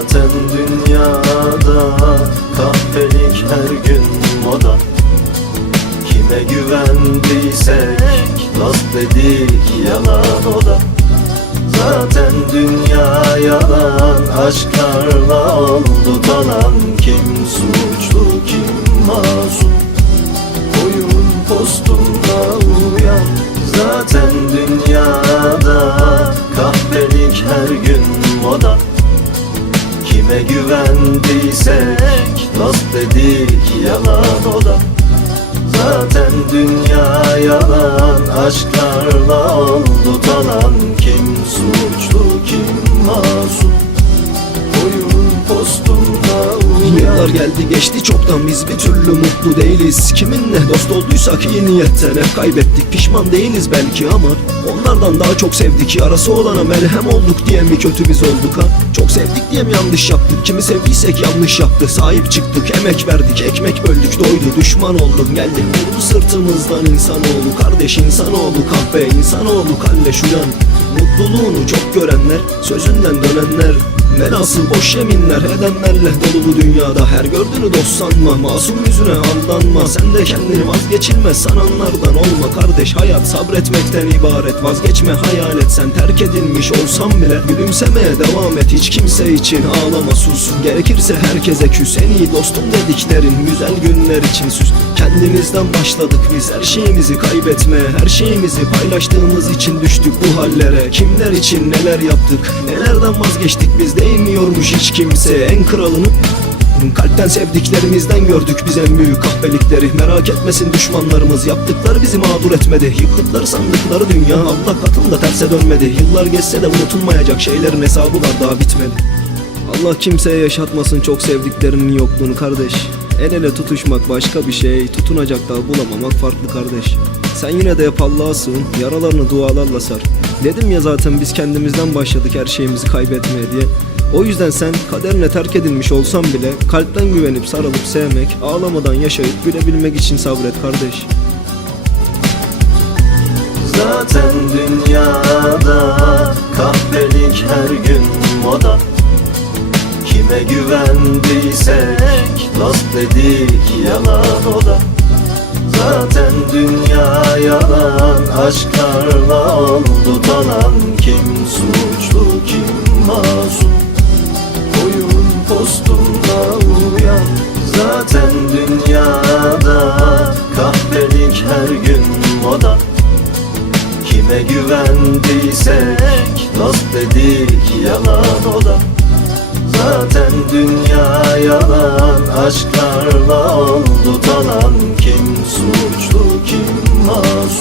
Zaten dünyada kahpelik her gün moda. Kime güvendiysek dost dedik yalan o da. Zaten dünya yalan aşklarla oldu talan Kim suçlu Güvendiysek dost dedik yalan o da Zaten dünya yalan aşklarla oldu talan Kim suçlu kim masum Yıllar geldi geçti çoktan. Biz bir türlü mutlu değiliz. Kiminle dost olduysak iyi niyetten hep kaybettik. Pişman değiliz belki ama onlardan daha çok sevdik. Yarası olana merhem olduk diye mi kötü biz olduk ha? Çok sevdik diye mi yanlış yaptık? Kimi sevdiysek yanlış yaptı. Sahip çıktık emek verdik. Ekmek böldük doydu. Düşman olduk geldik. Vurdu sırtımızdan insanoğlu Kardeş insanoğlu kahpe insanoğlu kalleş uyan Mutluluğunu çok görenler sözünden dönenler Velhasıl boş yeminler edenlerle dolu bu dünyada. Her gördüğünü dost sanma masum yüzüne aldanma. Sen de kendini vazgeçilmez sananlardan olma Kardeş. Hayat sabretmekten ibaret Vazgeçme hayal et. Sen terk edilmiş olsam bile Gülümsemeye devam et. Hiç kimse için ağlama sus Gerekirse herkese küs. En iyi dostum dediklerin Güzel günler için süs. Kendimizden başladık biz her şeyimizi kaybetmeye. Her şeyimizi paylaştığımız için düştük bu hallere Kimler için neler yaptık? Nelerden vazgeçtik biz değmiyormuş hiç kimse. En kralını Kalpten sevdiklerimizden gördük biz en büyük kahpelikleri Merak etmesin düşmanlarımız yaptıkları bizi mağdur etmedi. Yıktıkları sandıkları dünya Allah katında terse dönmedi. Yıllar geçse de unutulmayacak şeylerin hesabı var daha bitmedi. Allah kimseye yaşatmasın çok sevdiklerinin yokluğunu kardeş El ele tutuşmak başka bir şey Tutunacak dal bulamamak farklı kardeş. Sen yine de hep Allah'a sığın Yaralarını dualarla sar. Dedim ya zaten biz kendimizden başladık her şeyimizi kaybetmeye diye. O yüzden sen kaderine terk edilmiş olsan bile kalpten güvenip sarılıp sevmek, ağlamadan yaşayıp gülebilmek için sabret kardeş. Zaten dünyada kahpelik her gün moda. Kime güvendiysek dost dedik yalan o da. Zaten dünya yalan aşklarla oldu talan Kim suçlu kim masum? Oyun postunda uyan. Zaten dünyada kahpelik her gün moda. Kime güvendiysek dost dedik yalan o da. Zaten dünya yalan aşklarla oldu talan Kim suçlu kim masum